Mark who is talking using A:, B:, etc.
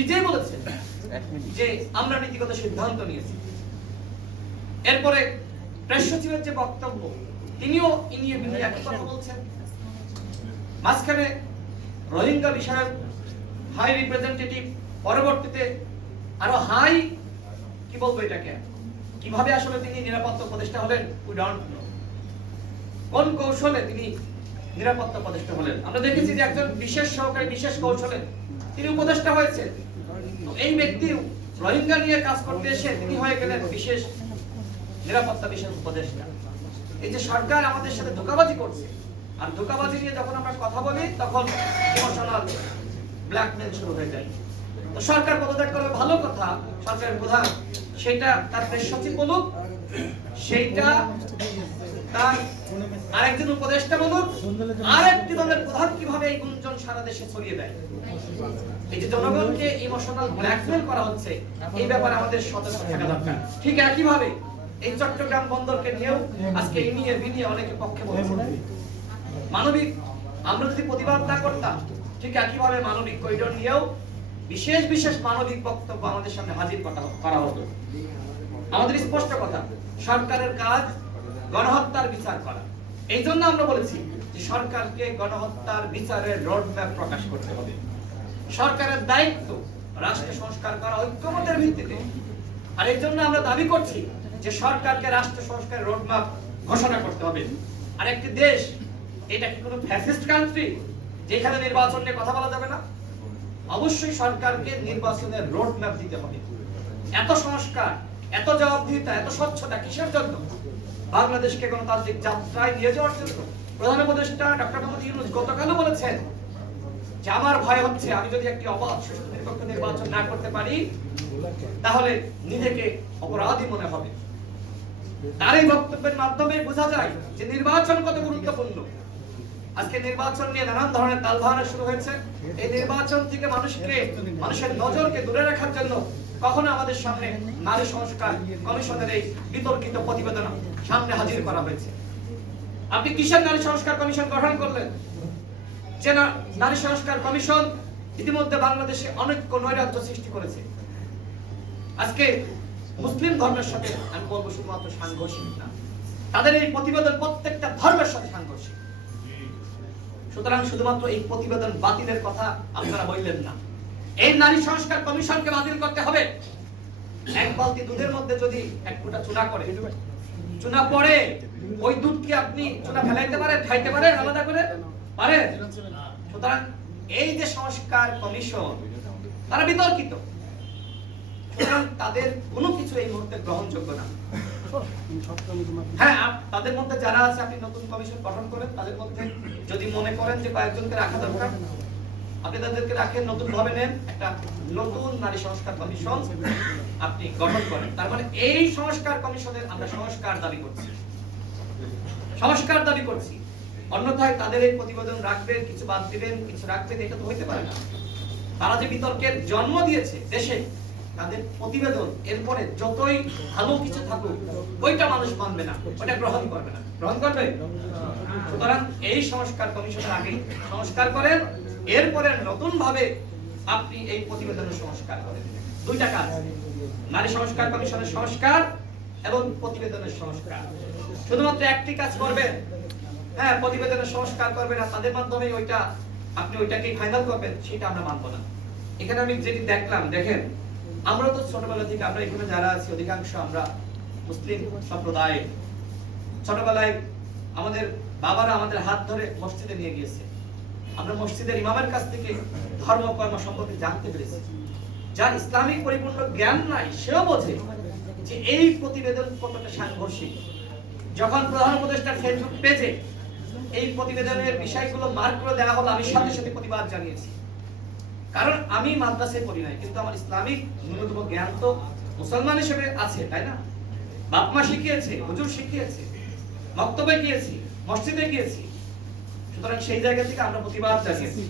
A: নিজেই বলেছেন যে আমরা নীতিগত সিদ্ধান্ত নিয়েছি। এরপরে প্রেস সচিবের যে বক্তব্য তিনিও ইনিয়ে বিনিয়ে একই কথা বলছেন। মাঝখানে রোহিঙ্গা বিষয়ক হাই রিপ্রেজেন্টেটিভ পরবর্তীতে আরও হাই কি বলব এটাকে? কীভাবে আসলে তিনি নিরাপত্তা উপদেষ্টা হলেন উই ডোন্ট নো কোন কৌশলে তিনি নিরাপত্তা উপদেষ্টা হলেন? আমরা দেখেছি যে একজন বিশেষ সহকারী বিশেষ কৌশলে তিনি উপদেষ্টা হয়েছে এই ব্যক্তি রোহিঙ্গা নিয়ে কাজ করতে এসে তিনি হয়ে গেলেন বিশেষ নিরাপত্তা বিষয়ক উপদেষ্টা। এই যে সরকার আমাদের সাথে ধোকাবাজি করছে, আর ধোকাবাজি নিয়ে যখন আমরা কথা বলি, তখন ইমোশনাল ব্ল্যাকমেল শুরু হয়ে যায়। তো সরকার পদত্যাগ করবে ভালো কথা, সরকারের প্রধান, সেটা তার প্রেস সচিব বলুক, সেইটা আরেকজন উপদেষ্টা বলুক আরেকটি দলের প্রধান কীভাবে এই গুঞ্জন সারা দেশে ছড়িয়ে দেয়? এই যে জনগণকে ইমোশনাল ব্ল্যাকমেল করা হচ্ছে, এই ব্যাপারে আমাদের সতর্ক থাকা দরকার। ঠিক এই চট্টগ্রাম বন্দরকে নিয়েও আজকে বিনিয়ে অনেকে পক্ষে মানবিক, আমরা যদি প্রতিবাদ না করতাম, ঠিক একইভাবে মানবিক করিডোর নিয়েও বিশেষ বিশেষ মানবিক বক্তব্য আমাদের সামনে হাজির করা হতো। আমাদের স্পষ্ট কথা, সরকারের কাজ গণহত্যার বিচার করা। এই জন্য আমরা বলেছি যে সরকারকে গণহত্যার বিচারের রোডম্যাপ প্রকাশ করতে হবে। সরকারের দায়িত্ব রাষ্ট্র সংস্কার করা ঐক্যমতের ভিত্তিতে। আর এই জন্য আমরা দাবি করছি যে সরকারকে রাষ্ট্র সংস্কারের রোডম্যাপ ঘোষণা করতে হবে। আর একটি দেশ, এটা কি কোনো ফ্যাসিস্ট কান্ট্রি যেখানে নির্বাচন নিয়ে কথা বলা যাবে না? অবশ্যই সরকারকে নির্বাচনের রোড ম্যাপ দিতে হবে। এত সংস্কার, এত জবাবদিহিতা, এত স্বচ্ছতা কিসের জন্য? বাংলাদেশকে গণতান্ত্রিক যাত্রায় নিয়ে যাওয়ার জন্য প্রধান উপদেষ্টা ডক্টর মোহাম্মদ ইউনুস গতকালও বলেছেন যে আমার ভয় হচ্ছে আমি যদি একটি অবাধ সুষ্ঠু নিরপেক্ষ নির্বাচন না করতে পারি, তাহলে নিজেকে অপরাধী মনে হবে। তার এই বক্তব্যের মাধ্যমে বোঝা যায় যে নির্বাচন কত গুরুত্বপূর্ণ। আজকে নির্বাচন নিয়ে নানান ধরনের তালভানা শুরু হয়েছে। এই নির্বাচন থেকে মানুষকে, মানুষের নজরকে দূরে রাখার জন্য কখনো আমাদের সামনে নারী সংস্কার কমিশনের এই বিতর্কিত প্রতিবেদন সামনে হাজির করা হয়েছে। আপনি কিসের নারী সংস্কার কমিশন গঠন করলেন? যে নারী সংস্কার কমিশন ইতিমধ্যে বাংলাদেশে অনেক নৈরাজ্য সৃষ্টি করেছে। আজকে মুসলিম ধর্মের সাথে আমি বলব শুধুমাত্র সাংঘর্ষিক না, তাদের এই প্রতিবেদন প্রত্যেকটা ধর্মের সাথে সাংঘর্ষিক। সুতরাং শুধুমাত্র এই প্রতিবেদন বাতিলের কথা আপনারা বললেন না। এই নারী সংস্কার কমিশনকে বাতিল করতে হবে। এক বালতি দুধের মধ্যে যদি এক ফুটা চুনা করে, চুনা পড়ে, ওই দুধ কি আপনি চুনা ফেলাইতে পারেন, খাইতে পারেন, আলাদা করে? পারেন? সুতরাং এই যে সংস্কার কমিশন, তারা বিতর্কিত। সুতরাং তাদের কোনো কিছু এই মুহূর্তে গ্রহণযোগ্য না। হ্যাঁ আপনি তাদেরকে রাখেন, নতুন ভাবে নেন, একটা নতুন নারী সংস্কার কমিশন আপনি গঠন করেন। তার মানে এই সংস্কার কমিশনের আমরা সংস্কার দাবি করছি। সংস্কার দাবি করছি। অন্যথায় তাদের এই প্রতিবেদন রাখবেন, কিছু বাদ দিবেন, কিছু রাখবেন, এটা তো হইতে পারে না। তারা যে বিতর্কের জন্ম দিয়েছে দেশে তাদের প্রতিবেদন, এরপরে যতই ভালো কিছু থাকুক, ওইটা মানুষ মানবে না ওটা গ্রহণ করবে না। গ্রহণ করবে? সুতরাং এই সংস্কার কমিশনের আগে সংস্কার করেন, এরপরে নতুন ভাবে আপনি এই প্রতিবেদনের সংস্কার করেন। দুইটা কাজ, নারী সংস্কার কমিশনের সংস্কার এবং প্রতিবেদনের সংস্কার। শুধুমাত্র একটি কাজ করবেন? হ্যাঁ প্রতিবেদনের সংস্কার করবেন আর তাদের মাধ্যমে ওইটা, আপনি ওইটাকে ফাইনাল করবেন, সেটা আমরা মানবো না। এখানে আমি যেটি দেখলাম, দেখেন আমরা তো ছোটবেলা থেকে, আমরা এখানে যারা আছি, অধিকাংশ আমরা মুসলিম সম্প্রদায় ছোটবেলায় আমাদের বাবারা আমাদের হাত ধরে মসজিদে নিয়ে গিয়েছে। আমরা মসজিদের ইমামের কাছ থেকে ধর্ম, কর্ম সম্পর্কে জানতে পেরেছি। যার ইসলামিক পরিপূর্ণ জ্ঞান নাই, সেও বোঝে যে এই প্রতিবেদন কতটা সাংঘর্ষিক। যখন প্রধান উপদেষ্টার ফেসবুক পেজে এই প্রতিবেদনের বিষয়গুলো মার্ক করে দেওয়া হলো, আমি সাথে সাথে প্রতিবাদ জানিয়েছি। কারণ আমি মাদ্রাসায় পড়ি নাই, কিন্তু আমার ইসলামিক ন্যূনতম জ্ঞান তো মুসলমান হিসেবে আছে, তাই না? বাপ মা শিখিয়েছে, হুজুর শিখিয়েছে বক্তব্যে গিয়েছি, মসজিদে গিয়েছি। সুতরাং সেই জায়গা থেকে আমরা প্রতিবাদ জানিয়েছি